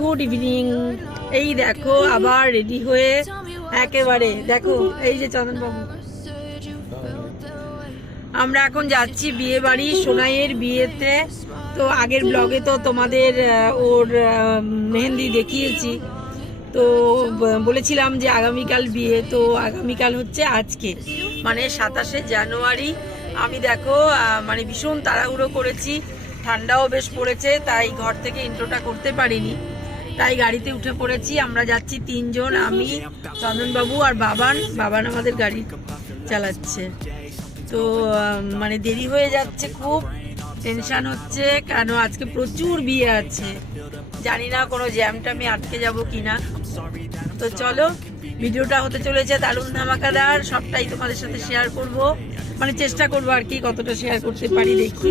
Good evening এই দেখো, আবার রেডি হয়ে একেবারে, দেখো, এই যে চন্দনবাবু। আমরা এখন যাচ্ছি বিয়ে বাড়ি, সোনাইয়ের বিয়েতে। তো আগের ব্লগে তো তোমাদের ওর মেহেন্দি দেখিয়েছি। তো বলেছিলাম যে আগামীকাল বিয়ে, তো আগামীকাল হচ্ছে আজকে। মানে সাতাশে জানুয়ারি। আমি দেখো মানে ভীষণ তাড়াহুড়ো করেছি। ঠান্ডাও বেশ পড়েছে, তাই ঘর থেকে ইন্ট্রোটা করতে পারিনি। তাই গাড়িতে উঠে পড়েছি, আমরা যাচ্ছি তিনজন, আমি, চন্দনবাবু আর বাবান। বাবান আমাদের গাড়ি চালাচ্ছে। তো মানে দেরি হয়ে যাচ্ছে খুব টেনশন হচ্ছে, কেন আজকে প্রচুর বিয়ে আছে। জানি না কোনো জ্যাম ট্যামে আটকে যাব কিনা। তো চলো, ভিডিওটা হতে চলেছে দারুণ ধামাকাদার, সবটাই তোমাদের সাথে শেয়ার করব। মানে চেষ্টা করব আর কি, কতটা শেয়ার করতে পারি দেখি।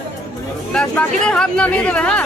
ভারী ব্যাস বাকিদের হাত নামিয়ে দেবে হ্যাঁ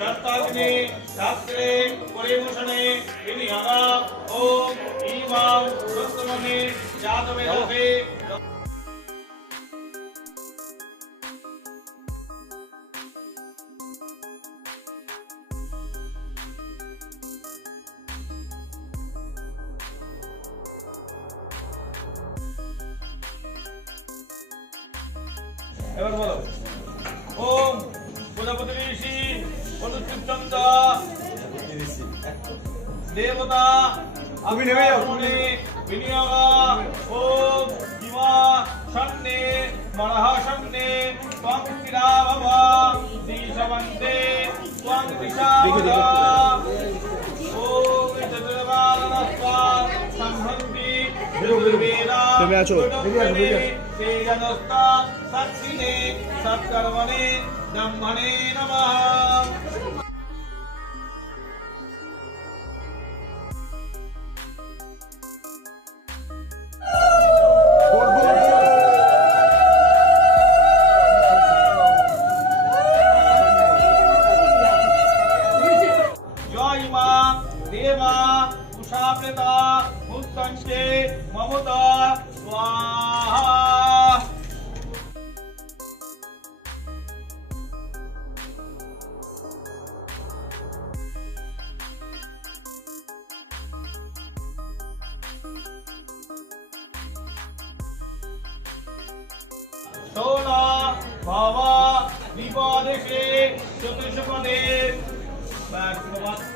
দত্তাগ্নি শাস্ত্রে পরিভূষণে বিনিয়োগ ওম ইমাম রুদ্রমণি জাতবেদসে এবার বলো। ওম প্রজাপতি ঋষি অনুচ্চন্দ দেবতা তুমি নেমে যাও। বিনিয়োগ ওম হিমা সন্নে মরহ সন্নে ত্বং কিরা ভব দিশবন্তে ত্বং দিশা ওম চতুর্বালনস্বা সম্ভন্তি তুমি আছো। তেজনস্তা সাক্ষিণে সৎকর্মণে ব্রহ্মণে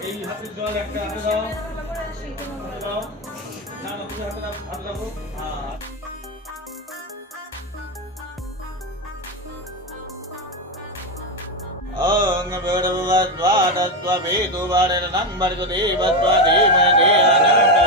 এই হাতের জল একটা হাতে দাও হাতে দাও না না তুমি হাতে দাও হাত রাখো হ্যাঁ ओम भगवद्वादत्वभेदुवाडनं আগে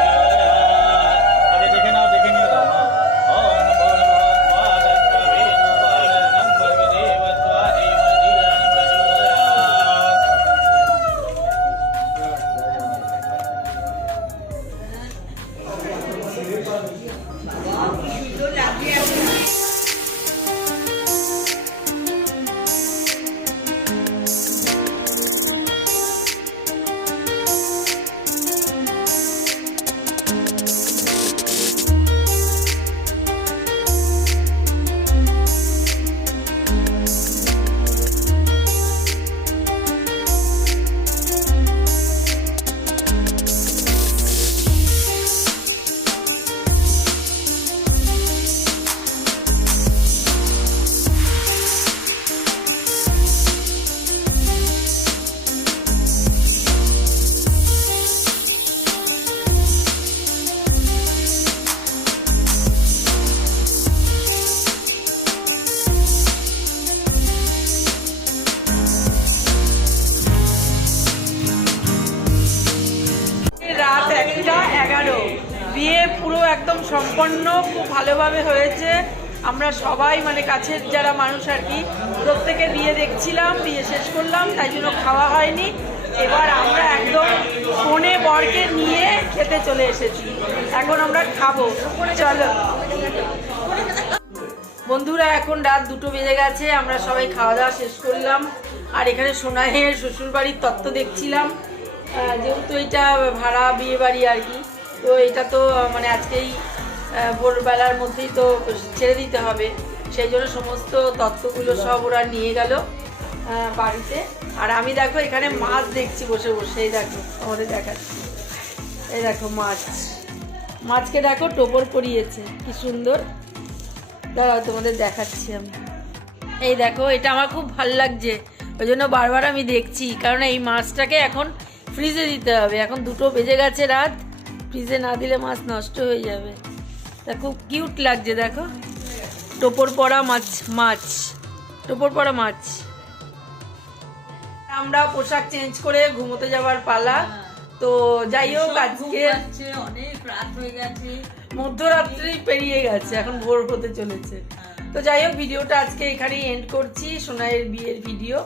একদম সম্পন্ন, খুব ভালোভাবে হয়েছে। আমরা সবাই মানে কাছের যারা মানুষ আর কি, প্রত্যেকে বিয়ে দেখছিলাম, বিয়ে শেষ করলাম, তাই জন্য খাওয়া হয়নি। এবার আমরা একদম ফোনে বরকে নিয়ে খেতে চলে এসেছি। এখন আমরা খাব। চলো। বন্ধুরা, এখন রাত দুটো বেজে গেছে, আমরা সবাই খাওয়া দাওয়া শেষ করলাম। আর এখানে সোনাইয়ের শ্বশুরবাড়ির তত্ত্ব দেখছিলাম। যেহেতু এটা ভাড়া বিয়ে বাড়ি আর কি। তো এটা তো মানে আজকেই ভোরবেলার মধ্যেই তো ছেড়ে দিতে হবে। সেই জন্য সমস্ত তত্ত্বগুলো সব ওরা নিয়ে গেল বাড়িতে। আর আমি দেখো এখানে মাছ দেখছি বসে বসে, এই দেখো আমাদের দেখাচ্ছি। এই দেখো মাছ। মাছকে দেখো টোপর পরিয়েছে, কি সুন্দর। দাঁড়াও তোমাদের দেখাচ্ছি আমি। এই দেখো, এটা আমার খুব ভালো লাগছে। ওই জন্য বারবার আমি দেখছি, কারণ এই মাছটাকে এখন ফ্রিজে দিতে হবে। এখন দুটো বেজে গেছে রাত। ফ্রিজে না দিলে মাছ নষ্ট হয়ে যাবে। তা খুব কিউট লাগছে দেখো। টোপর পড়া মাছ মাছ। টোপর পড়া মাছ। আমরা পোশাক চেঞ্জ করে ঘুমোতে যাওয়ার পালা। তো যাই হোক আজকে অনেক রাত হয়ে গেছে। মধ্যরাত্রি পেরিয়ে গেছে এখন ভোর হতে চলেছে। তো যাই হোক ভিডিওটা আজকে এখানেই এন্ড করছি সোনাইয়ের বিয়ের ভিডিও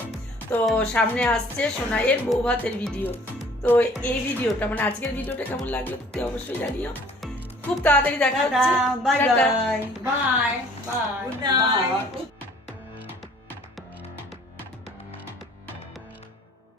তো সামনে আসছে সোনাইয়ের বউ ভাতের ভিডিও তো এই ভিডিওটা মানে আজকের ভিডিওটা কেমন লাগল তুই অবশ্যই জানিও। খুব তাড়াতাড়ি দেখা হচ্ছে। Bye bye bye bye good night